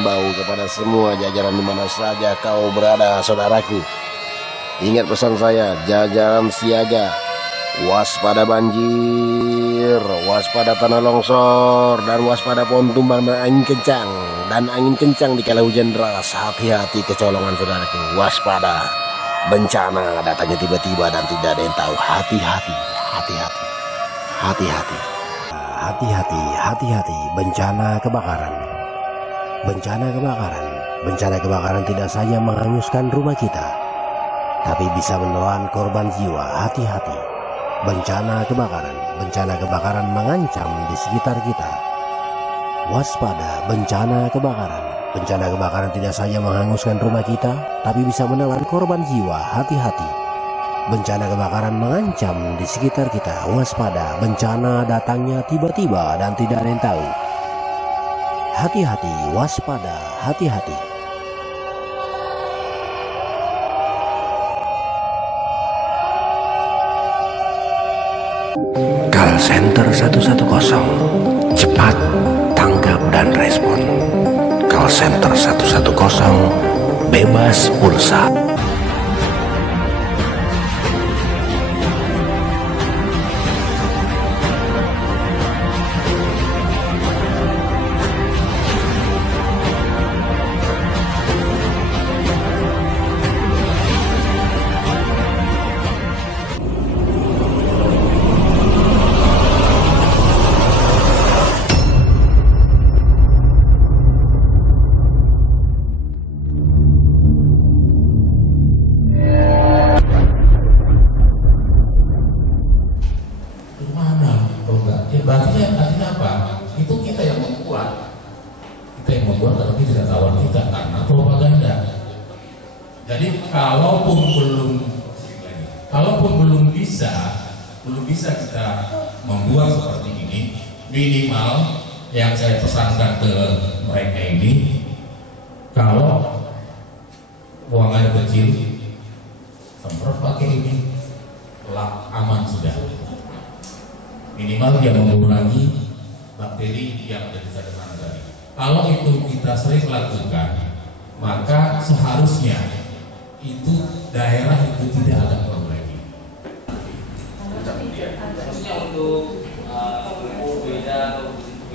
menghimbau kepada semua jajaran di mana saja kau berada, saudaraku. Ingat pesan saya, jajaran siaga, waspada banjir, waspada tanah longsor, dan waspada pohon tumbang dan angin kencang. Dan angin kencang di kala hujan deras, hati-hati kecolongan saudaraku, waspada. Bencana datangnya tiba-tiba dan tidak ada yang tahu. Hati-hati, hati-hati, hati-hati. Hati-hati, hati-hati, bencana kebakaran. Bencana kebakaran. Bencana kebakaran tidak saja menghanguskan rumah kita, tapi bisa menelan korban jiwa. Hati-hati. Bencana kebakaran. Bencana kebakaran mengancam di sekitar kita. Waspada bencana kebakaran. Bencana kebakaran tidak saja menghanguskan rumah kita, tapi bisa menelan korban jiwa. Hati-hati. Bencana kebakaran mengancam di sekitar kita. Waspada, bencana datangnya tiba-tiba dan tidak ada yang tahu. Hati-hati, waspada, hati-hati. Call Center 110, cepat, tanggap dan respon. Call Center 110, bebas pulsa. Artinya apa? Itu kita yang membuat. Kita yang membuat tapi tidak kawan kita karena propaganda. Jadi kalaupun belum bisa kita membuat seperti ini, minimal yang saya pesankan ke mereka ini, kalau buang air kecil semprot pakai ini, aman sudah. Minimal dia mengurangi bakteri yang ada di sana tadi. Kalau itu kita sering lakukan, maka seharusnya itu daerah itu tidak ada problem lagi. Khususnya untuk beda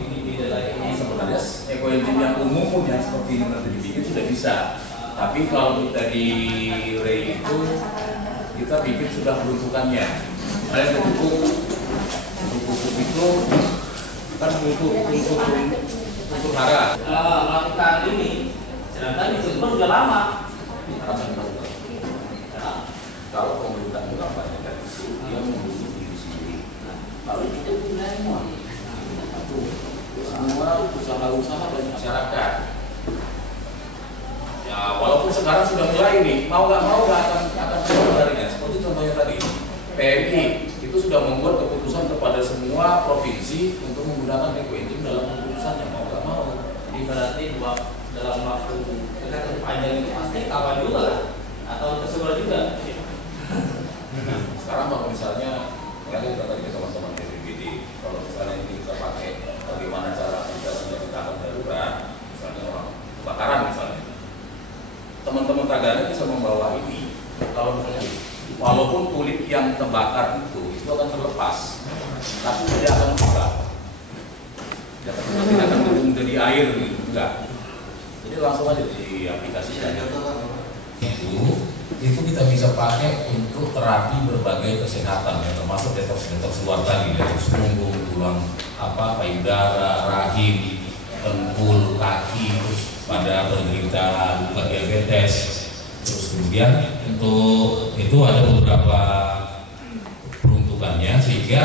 ini beda lagi. Sebenarnya ekoenzim yang umum yang seperti ini nanti dibikin sudah bisa. Tapi kalau kita di Ray itu kita bikin sudah peruntukannya. Ada pupuk itu kan untuk hara. Melakukan ini, sedangkan itu sudah lama. Kalau pemerintah melakukannya dari itu, dia membunuh diri sendiri. Kalau kita punya semua usaha-usaha dari masyarakat. Ya, walaupun sekarang sudah mulai nih, mau nggak akan sebenarnya. Seperti contohnya tadi, PMI itu sudah membuat keputusan kepada semua provinsi untuk menggunakan ekoenzim dalam keputusannya, mau nggak mau. Jadi berarti dalam waktu dekat atau panjang itu pasti kawan juga lah, atau tersebar juga. Sekarang kalau misalnya, ya kita tadi ke teman-teman BPBD, kalau misalnya ini kita pakai bagaimana cara aplikasinya di tahap darurat, misalnya orang kebakaran misalnya, teman-teman tagana bisa membawa ini. Kalau misalnya, walaupun kulit yang terbakar itu akan terlepas, tapi tidak akan buka, tidak akan menjadi air gitu, enggak. Jadi langsung aja diaplikasikan. Itu kita bisa pakai untuk terapi berbagai kesehatan ya, termasuk detox luar tadi, detox punggung, tulang payudara, rahim, dengkul, kaki, terus pada penderita luka diabetes. Terus kemudian untuk itu ada beberapa peruntukannya, sehingga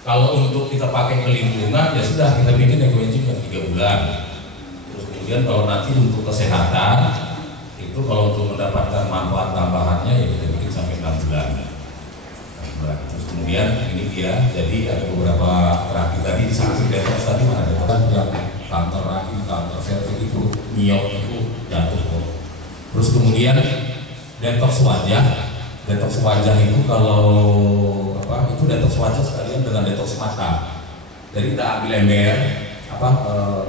kalau untuk kita pakai ke lingkungan ya sudah kita bikin ekoenzim yang 3 bulan. Terus kemudian kalau nanti untuk kesehatan itu kalau untuk mendapatkan manfaat tambahannya ya kita bikin sampai 6 bulan. Terus kemudian ini dia, jadi ada beberapa terapi tadi di samping detox tadi mana detox yang kanker rahim, kanker serviks itu, miom itu jatuh. Terus kemudian detox wajah. Detox wajah itu kalau itu detox wajah sekalian dengan detox mata. Jadi kita ambil ember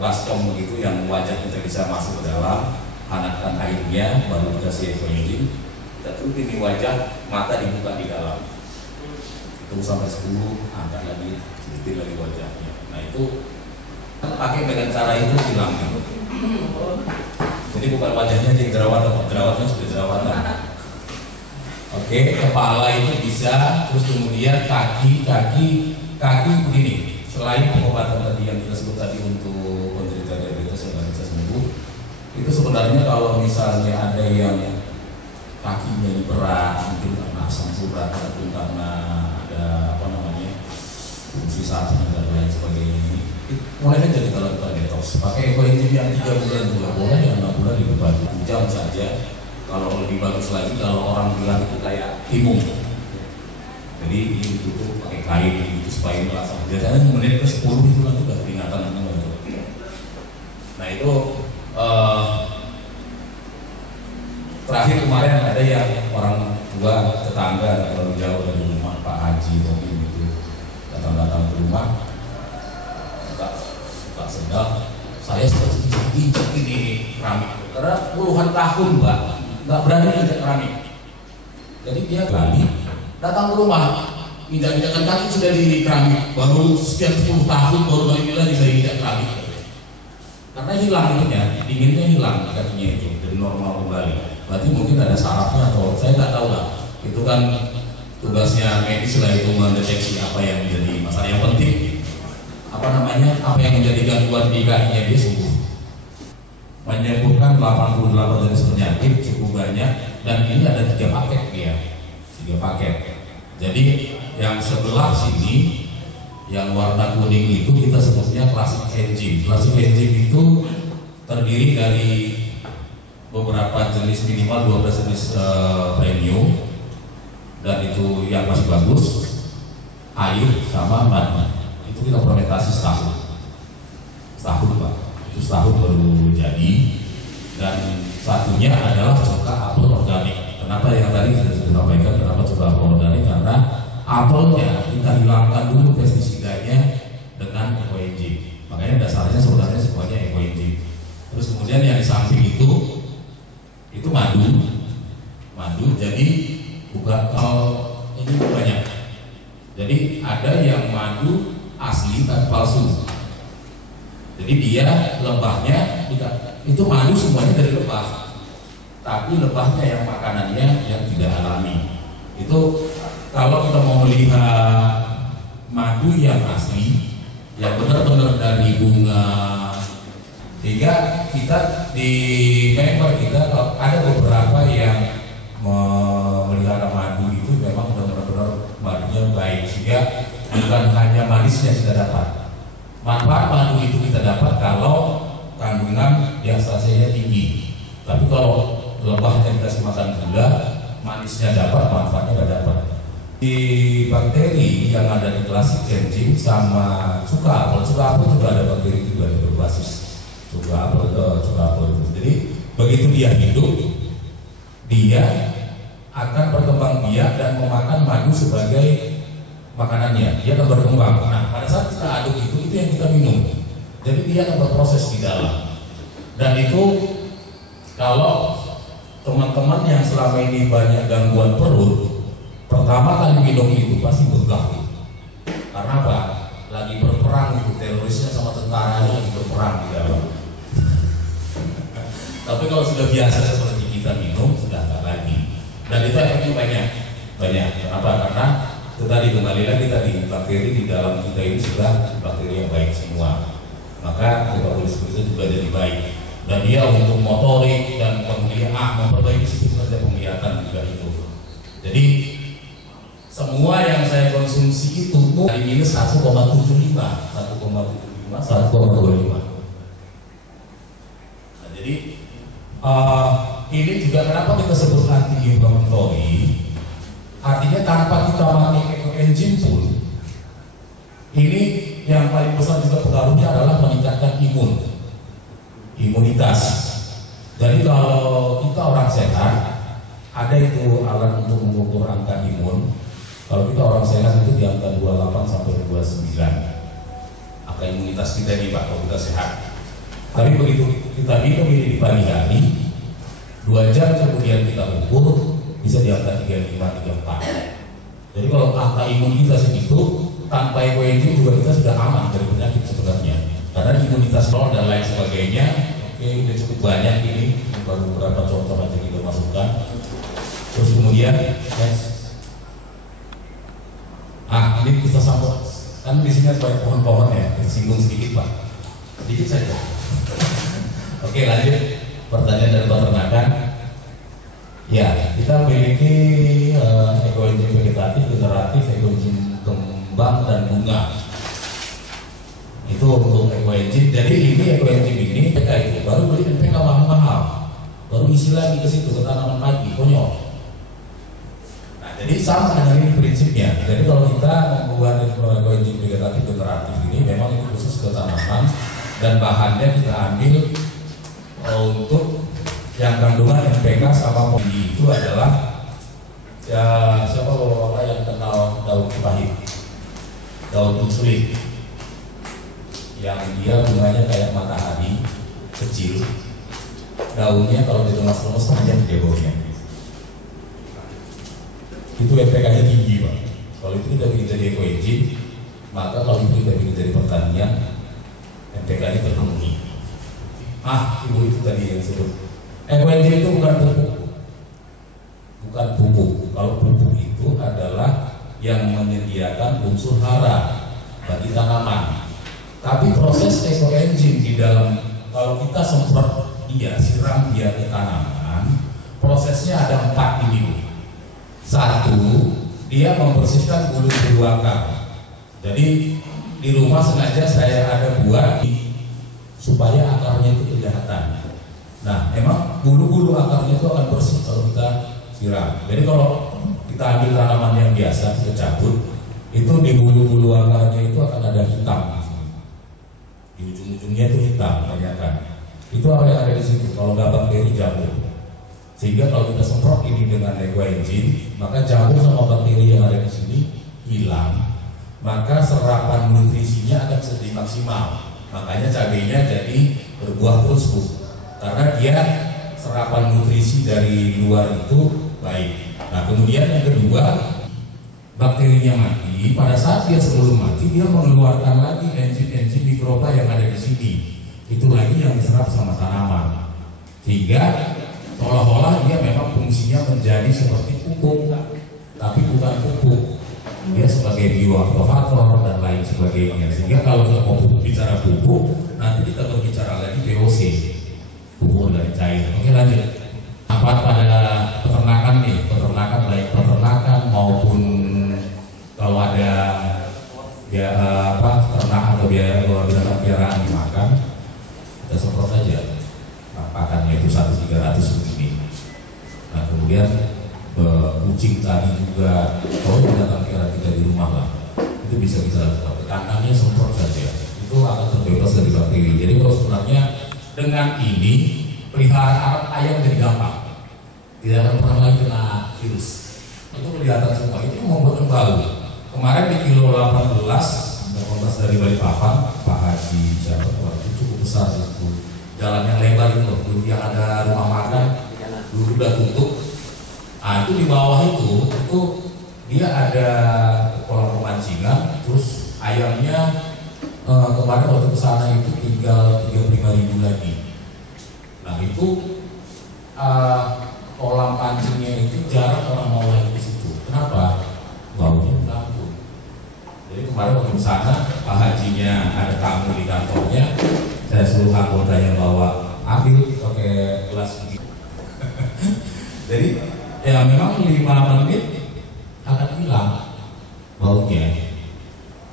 baskom begitu yang wajah kita bisa masuk ke dalam, hangatkan airnya, baru dikasih eco-engine. Kita tutup di wajah, mata dibuka di dalam. Itu sampai 10, angkat lagi, sedikit lagi wajahnya. Nah itu pakai dengan cara itu hilang. Jadi bukan wajahnya yang jerawatnya sudah jerawatan. Oke, kepala itu bisa, terus kemudian kaki begini. Selain pengobatan tadi yang kita sebut tadi untuk penderita diabetes yang bisa sembuh, itu sebenarnya kalau misalnya ada yang kakinya berat, mungkin karena asam urat ataupun karena ada fungsi saraf dan lain sebagainya, mulai aja kita lakukan detox. Pakai eco-engine yang 3 bulan juga boleh, yang 6 bulan lebih bagus. 1 jam saja. Kalau lebih bagus lagi, kalau orang bilang itu kayak timung. Jadi ini ditutup pakai kain gitu supaya merasa. Biasanya menit ke 10 itu kan udah peringatan itu. Nah itu terakhir kemarin ada yang orang tua tetangga terlalu jauh dari rumah Pak Haji tadi itu datang ke rumah, tak sedap. Saya sudah injek ini keramik karena puluhan tahun Mbak nggak berani injek keramik. Jadi dia berani datang ke rumah, injak-injakan kaki sudah di keramik, baru setiap 10 tahun baru kali ini lagi saya injak keramik. Karena hilang itunya, dinginnya hilang kakinya itu, jadi normal kembali. Berarti mungkin ada sarafnya atau saya nggak tahu lah. Itu kan tugasnya medis lah itu mendeteksi apa yang menjadi masalah. Yang penting apa yang menjadi gangguan di kakinya dia sembuh. Menyembuhkan 88 jenis penyakit cukup banyak, dan ini ada 3 paket dia. 3 paket. Jadi yang sebelah sini yang warna kuning itu kita sebutnya classic engine. Classic engine itu terdiri dari beberapa jenis, minimal 12 jenis premium, dan itu yang masih bagus, air sama madu. Itu kita fermentasi setahun Pak, itu setahun baru jadi. Dan satunya adalah cuka apel organik. Kenapa yang tadi kita sudah sampaikan, kenapa cuka apel organik? Karena apelnya kita hilangkan dulu pestisidanya dengan eco-engine. Makanya dasarnya sebenarnya semuanya eco-engine. Terus kemudian yang di samping itu madu. Jadi bukan ini banyak. Jadi ada yang madu asli dan palsu. Jadi dia lebahnya itu madu semuanya dari lebah, tapi lebahnya yang makanannya yang tidak alami. Itu kalau kita mau melihat madu yang asli, yang benar-benar dari bunga, sehingga kita di member kita ada beberapa yang memelihara madu itu memang benar-benar madunya baik, sehingga bukan hanya manisnya kita dapat. Manfaat madu itu kita dapat kalau kandungan diastasianya tinggi. Tapi kalau lebahnya dikasih makan gula, manisnya dapat, manfaatnya nggak dapat. Di bakteri yang ada di classic engine sama cuka apel juga ada bakteri juga yang berbasis cuka apel itu. Jadi begitu dia hidup, dia akan berkembang biak dan memakan madu sebagai makanannya. Dia akan berkembang. Nah, pada saat kita aduk itu yang kita minum. Jadi dia akan berproses di dalam. Dan itu kalau teman-teman yang selama ini banyak gangguan perut, pertama kali minum itu pasti begah. Karena apa? Lagi berperang itu, terorisnya sama tentaranya lagi berperang di dalam. Tapi kalau sudah biasa seperti kita minum, sudah tak lagi. Dan itu efeknya banyak. Kenapa? Karena itu tadi kembali lagi tadi, bakteri di dalam kita ini sudah bakteri yang baik semua. Maka metabolisme itu juga jadi baik. Dan dia untuk motorik dan kemudian memperbaiki sistem kerja penglihatan juga itu. Jadi semua yang saya konsumsi itu dari minus 1,25. Nah, jadi ini juga kenapa kita sebut anti-inflammatory. Artinya tanpa kita pakai eco-engine pun, ini yang paling besar juga pengaruhnya adalah meningkatkan imunitas. Jadi kalau kita orang sehat, ada itu alat untuk mengukur angka imun. Kalau kita orang sehat itu di angka 28 sampai 29. angka imunitas kita ini Pak kalau kita sehat. Tapi begitu kita minum ini di pagi hari, 2 jam kemudian kita ukur bisa di angka 35, 34. Jadi kalau angka imun kita segitu, tanpa ekoenzim juga kita sudah aman dari penyakit sebenarnya. Karena imunitas nol dan lain sebagainya, oke, udah cukup banyak ini baru beberapa contoh aja kita masukkan. Terus kemudian, ini kita sambut. Kan di sini ada banyak pohon-pohon ya, kita singgung sedikit Pak, sedikit saja. Oke, lanjut pertanyaan dari peternakan. Ya, kita memiliki ekoenzim vegetatif, generatif, ekoenzim kembang dan bunga. Itu untuk ekoenzim. Jadi ini ekoenzim ini PK itu baru beli NPK mahal-mahal, baru isi lagi ke situ ke tanaman padi, konyol. Nah, jadi sama dengan ini prinsipnya. Jadi kalau kita membuat ekoenzim vegetatif, generatif ini memang ini khusus ke tanaman dan bahannya kita ambil untuk yang kandungan NPK sama padi itu adalah ya siapa bapak yang kenal daun pahit, daun insulin yang dia bunganya kayak matahari kecil, daunnya kalau diremas-remas tajam dia baunya. Itu NPK-nya tinggi Pak. Kalau itu kita bikin jadi ekoenzim, maka kalau itu kita bikin dari pertanian, NPK-nya terpenuhi. Ibu itu tadi yang sebut ekoenzim itu bukan pupuk, bukan pupuk. Kalau pupuk itu adalah yang menyediakan unsur hara bagi tanaman. Tapi proses ekoenzim di dalam, kalau kita semprot dia, siram dia ke tanaman, prosesnya ada 4 ini. 1, dia membersihkan bulu-bulu akar. Jadi di rumah sengaja saya ada buat supaya akarnya itu kelihatan. Nah, emang bulu-bulu akarnya itu akan bersih kalau kita siram. Jadi kalau kita ambil tanaman yang biasa kita cabut, itu di bulu-bulu akarnya itu akan ada hitam. Di ujung-ujungnya itu hitam, kebanyakan. Itu apa yang ada di situ? Kalau nggak bakteri jamur. Sehingga kalau kita semprot ini dengan ekoenzim, maka jamur sama bakteri yang ada di sini hilang. Maka serapan nutrisinya akan sedikit maksimal. Makanya cabenya jadi berbuah terus Bu. Karena dia serapan nutrisi dari luar itu baik. Nah kemudian yang kedua, bakterinya mati. Pada saat dia sebelum mati, dia mengeluarkan lagi enzim-enzim mikroba yang ada di sini. Itu lagi yang diserap sama tanaman. Sehingga seolah-olah dia memang fungsinya menjadi seperti pupuk, tapi bukan pupuk. Dia sebagai bioaktivator dan lain sebagainya. Sehingga kalau kita mau bicara pupuk, nanti kita berbicara lagi VOC, pupuk dari cair. Oke lanjut. Apa pada peternakan nih? Peternakan baik peternakan maupun kalau ada ya ternak atau binatang piaraan dimakan, kita semprot aja. Pakannya itu 1/300 begini. Nah kemudian kucing tadi juga, kalau binatang piaraan kita di rumah lah, itu bisa kita lakukan. Kandangnya semprot saja, itu akan terbebas dari bakteri. Jadi kalau sebenarnya dengan ini peliharaan ayam jadi gampang, tidak akan pernah lagi kena virus. Itu kelihatan semua. Itu membuat bau. Kemarin di kilo 18 dari Balikpapan, Pak Haji siapa itu cukup besar itu. Jalan yang lebar itu, dulu yang ada rumah makan, dulu udah tutup. Itu di bawah itu dia ada kolam pemancingan, terus ayamnya kemarin waktu kesana itu tinggal 35.000 lagi. Nah itu kolam pancingnya itu jarang orang mau lagi di situ. Kenapa? Baunya mengganggu. Jadi kemarin waktu kesana, Pak Hajinya ada tamu di kantornya. Saya suruh anggotanya bawa ambil pakai gelas begini. Jadi ya memang 5 menit akan hilang baunya.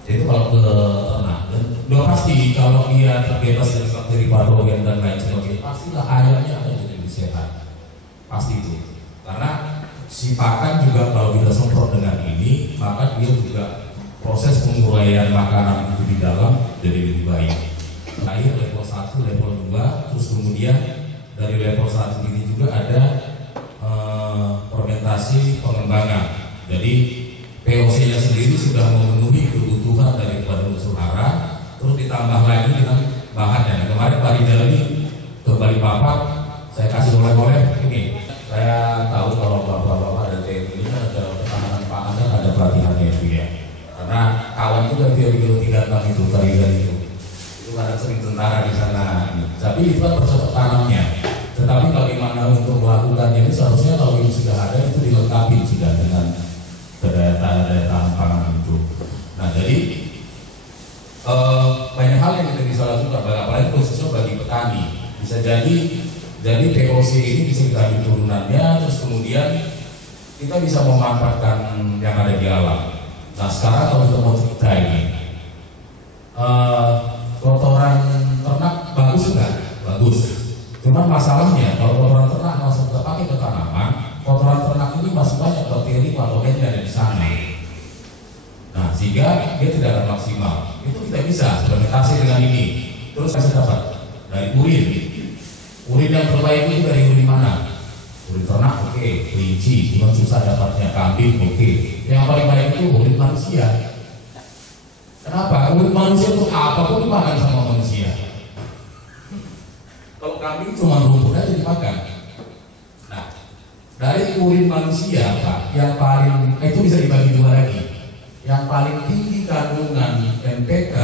Jadi kalau ke ternak, dan udah pasti kalau dia terbebas dari bakteri patogen dan lain sebagainya, pastilah ayamnya akan jadi lebih sehat. Pasti itu. Karena si pakan juga kalau kita semprot dengan ini, maka dia juga proses penguraian makanan itu di dalam jadi lebih baik. Air level 1, level 2, terus kemudian dari level 1 ini juga ada fermentasi pengembangan. Jadi POC-nya sendiri sudah memenuhi kebutuhan daripada unsur hara, terus ditambah lagi dengan bahannya. Kemarin Pak Rizal ini ke Balikpapan, saya kasih oleh-oleh ini. Saya tahu kalau bapak-bapak dan TNI ini kan ada ketahanan pangan dan ada pelatihannya itu ya. Karena kawan itu dari kilo 36 itu, Pak Rizal itu kadang sering tentara di sana. Tapi itu kan bercocok tanamnya. Tetapi bagaimana untuk melakukannya ini seharusnya kalau ini sudah ada itu dilengkapi sudah dengan daya tahan pangan itu. Nah jadi banyak hal yang kita bisa lakukan, apalagi khususnya bagi petani. Bisa jadi POC ini bisa kita ambil turunannya, terus kemudian kita bisa memanfaatkan yang ada di alam. Nah sekarang kalau kita mau cerita ini, kotoran ternak bagus nggak? Bagus. Cuman masalahnya kalau kotoran ternak langsung kita pakai ke tanaman, kotoran ternak ini masih banyak bakteri patogen yang ada di sana. Nah, sehingga dia tidak akan maksimal. Itu kita bisa fermentasi dengan ini. Terus saya dapat dari urin. Urin yang terbaik itu dari urin mana? Urin ternak oke, kelinci, cuma susah dapatnya, kambing oke. Yang paling baik itu urin manusia. Kenapa? Urin manusia itu apapun dimakan sama manusia. Kalau kambing cuma rumput aja dimakan. Nah, dari urin manusia Pak, yang paling itu bisa dibagi dua lagi. Yang paling tinggi kandungan NPK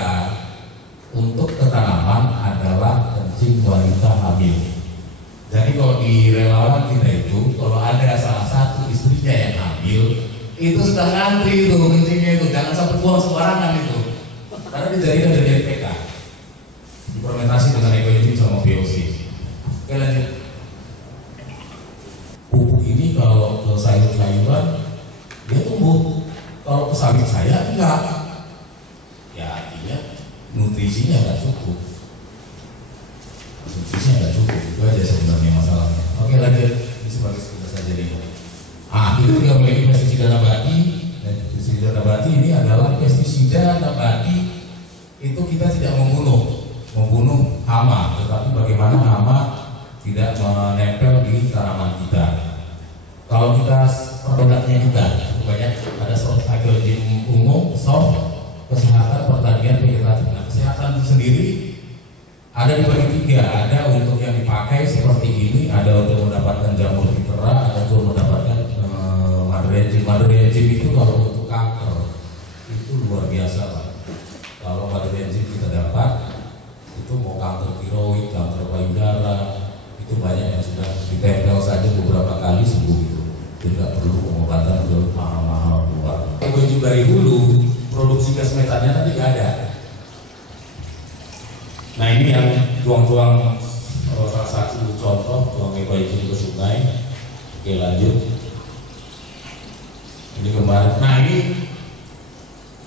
untuk ketanaman adalah kencing wanita hamil. Jadi kalau di relawan kita itu, kalau ada salah satu istrinya yang hamil, itu sudah ngantri itu kencingnya itu, jangan sampai buang sembarangan itu. Karena dijadikan dari NPK, difermentasi dengan ekoenzim sama VOC. Oke lanjut. Pupuk ini kalau ke sayur-sayuran dia tumbuh. Kalau ke sawit saya enggak, ya artinya nutrisinya enggak cukup. Nutrisinya enggak cukup, itu aja sebenarnya masalahnya. Oke lanjut, ini sebagai sekitar saja nih. Itu juga memiliki pestisida nabati. Dan pestisida nabati ini adalah pestisida nabati itu kita tidak membunuh hama, tetapi bagaimana hama tidak menempel di tanaman kita. Kalau kita produknya juga banyak, ada soft agrogen umum, soft kesehatan pertanian vegetatif. Nah, kesehatan itu sendiri ada dibagi tiga, ada untuk yang dipakai seperti ini, ada untuk mendapatkan jamur fitera, ada untuk mendapatkan madrenzim itu kalau untuk kanker itu luar biasa Pak. Kalau madrenzim kita dapat itu mau kanker tiroid, kanker payudara itu banyak yang sudah ditempel saja beberapa kali sembuh itu. Tidak perlu pengobatan mahal-mahal keluar. Ekoenzim dari hulu, produksi gas metannya nanti nggak ada. Nah ini yang tuang-tuang salah satu contoh tuang ekoenzim ke sungai. Oke lanjut. Ini kemarin. Nah ini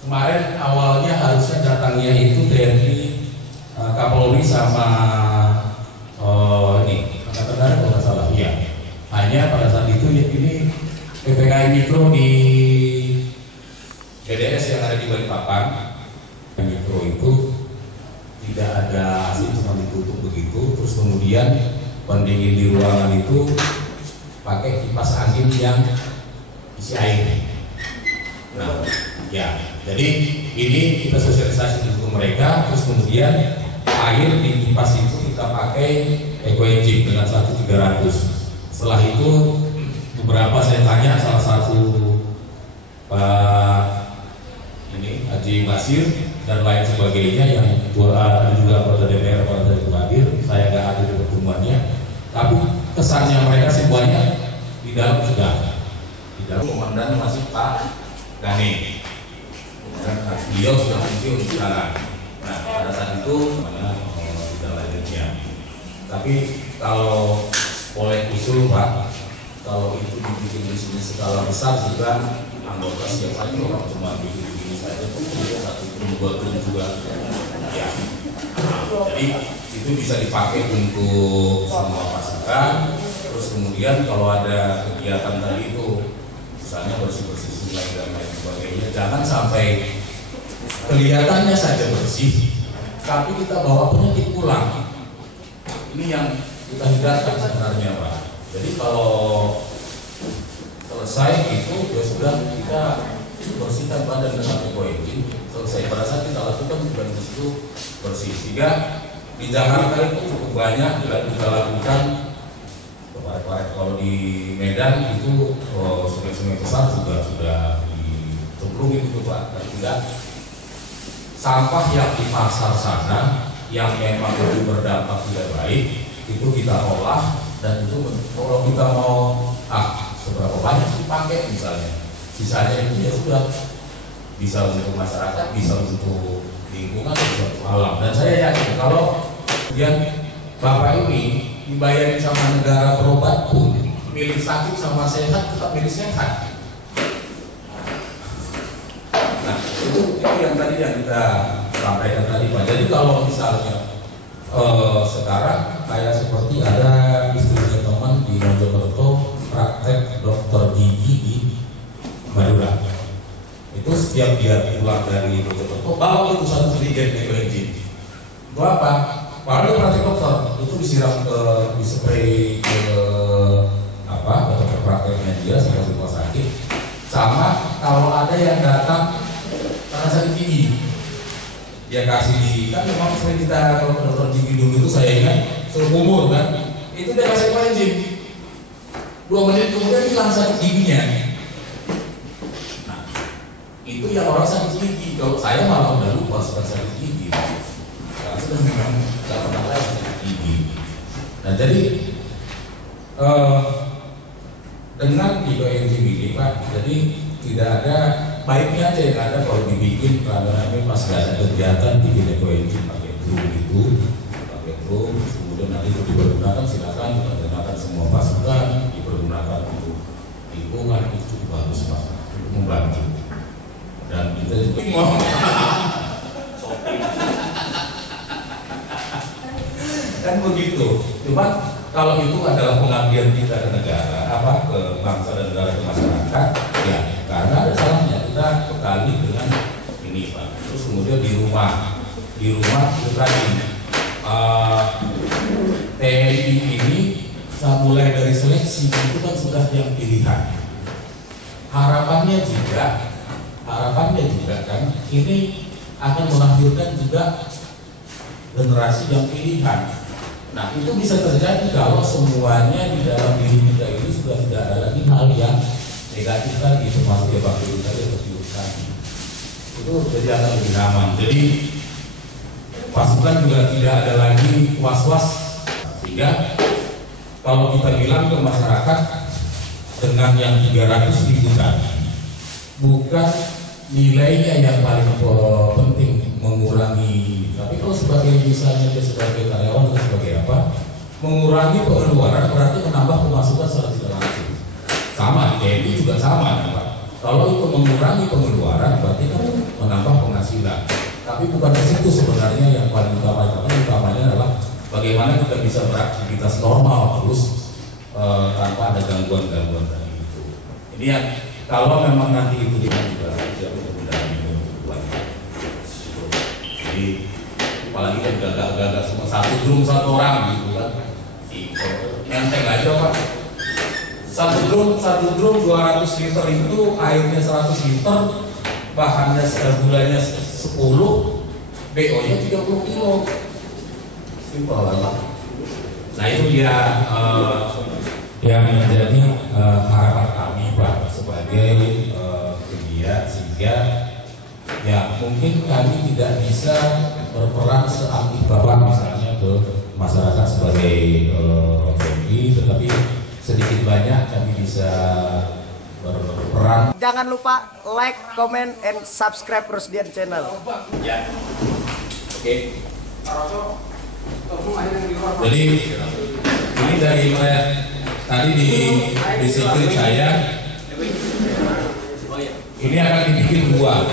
kemarin awalnya harusnya datangnya itu dari Kapolri sama ini Angkatan Darat kalau nggak salah. Iya. Hanya pada saat itu ini PPKM Mikro di DDS yang ada di Balikpapan, Mikro itu tidak ada AC, cuma ditutup begitu. Terus kemudian pendingin di ruangan itu pakai kipas angin yang isi air. Nah, ya, jadi ini kita sosialisasi untuk mereka. Terus kemudian air di kipas itu kita pakai ekoenzim dengan 1/300. Setelah itu beberapa saya tanya salah satu Pak ini Haji Basir dan lain sebagainya yang ada juga anggota DPR pada saat itu hadir. Saya nggak hadir di pertemuannya, tapi kesannya mereka semuanya di dalam sudah di dalam komandan masih Pak Gani dan beliau sudah pensiun sekarang. Nah pada saat itu mana tidak lanjutnya. Tapi kalau oleh usul Pak, kalau itu dibikin di sini skala besar juga anggota siap saja orang cuma bikin begini saja, kemudian satu dua juga ya. Jadi itu bisa dipakai untuk semua pasukan. Terus kemudian kalau ada kegiatan tadi itu, misalnya bersih-bersih sungai dan lain sebagainya, jangan sampai kelihatannya saja bersih, tapi kita bawa penyakit pulang. Ini yang kita hindarkan sebenarnya Pak. Jadi kalau selesai itu ya sudah kita bersihkan badan dengan ekoenzim. Selesai pada saat kita lakukan bukan di situ bersih. Sehingga di Jakarta itu cukup banyak kita lakukan korek-korek. Kalau di Medan itu sungai-sungai besar juga sudah dicemplungin itu Pak. Dan tidak sampah yang di pasar sana yang memang lebih berdampak tidak baik itu kita olah, dan itu kalau kita mau seberapa banyak dipakai misalnya, sisanya itu ya sudah bisa untuk masyarakat, bisa untuk lingkungan, bisa untuk alam. Dan saya yakin kalau kemudian Bapak ini dibayarin sama negara berobat pun, milih sakit sama sehat tetap milih sehat. Nah itu yang tadi yang kita sampaikan tadi Pak. Jadi kalau misalnya sekarang kayak seperti ada istri teman di Mojokerto praktek dokter gigi di Madura, itu setiap dia pulang dari Mojokerto bawa itu satu jerigen Ecoengine. Itu apa? Padahal praktek dokter itu disiram dispray ke dokter prakteknya dia sebagai rumah sakit. Sama kalau ada yang datang karena sakit gigi, dia kasih di, kan memang sering kita kalau dokter gigi dulu itu saya ingat seumur kan, itu dia kasih Ecoengine. 2 menit kemudian hilang sakit giginya. Nah, itu yang orang sakit gigi. Kalau saya malah udah lupa sudah sakit gigi. Karena sudah memang tidak pernah lagi sakit gigi. Nah, jadi dengan Ecoengine ini Pak, jadi tidak ada baiknya aja yang ada kalau dibikin kalau nanti pas nggak ada kegiatan bikin Ecoengine pakai drum itu, pakai drum, kemudian nanti itu dipergunakan silakan gunakan semua pasukan, dipergunakan untuk lingkungan, itu cukup bagus Pak, untuk membantu. Dan kita juga mau kan begitu. Cuman kalau itu adalah pengabdian kita ke negara, ke bangsa dan negara, ke masyarakat, ya karena ada salahnya kita bekali dengan ini Pak. Terus kemudian di rumah itu tadi TNI ini mulai dari seleksi itu kan sudah yang pilihan. Harapannya juga kan ini akan melahirkan juga generasi yang pilihan. Nah itu bisa terjadi kalau semuanya di dalam diri kita ini sudah tidak ada lagi hal yang negatif tadi, termasuk bakteri tadi atau virus tadi. Itu jadi akan lebih aman. Jadi pasukan juga tidak ada lagi was-was. Sehingga kalau kita bilang ke masyarakat dengan yang 300.000 tadi, bukan nilainya yang paling penting mengurangi. Tapi kalau sebagai misalnya dia sebagai karyawan atau sebagai apa, mengurangi pengeluaran berarti menambah pemasukan secara tidak langsung. Sama di TNI juga sama Pak. Kalau itu mengurangi pengeluaran berarti kan menambah penghasilan. Tapi bukan di situ sebenarnya yang paling utama. Yang utamanya adalah bagaimana kita bisa beraktivitas normal terus tanpa ada gangguan-gangguan tadi itu. Ini yang kalau memang nanti itu juga jadi apalagi kan gagak semua satu drum orang gitu kan, enteng aja Pak. Satu drum 200 liter itu airnya 100 liter, bahannya gulanya 10, BO-nya 30 kilo. Simpel lah. Nah itu dia yang menjadi harapan kami Pak sebagai pegiat, sehingga ya mungkin kami tidak bisa berperan seaktif Bapak misalnya ke masyarakat sebagai PMI, tetapi sedikit banyak kami bisa berperan. Jangan lupa like, comment, and subscribe Rusdian Channel. Ya, oke. Jadi ini dari tadi di sirkuit saya ini akan dibikin dua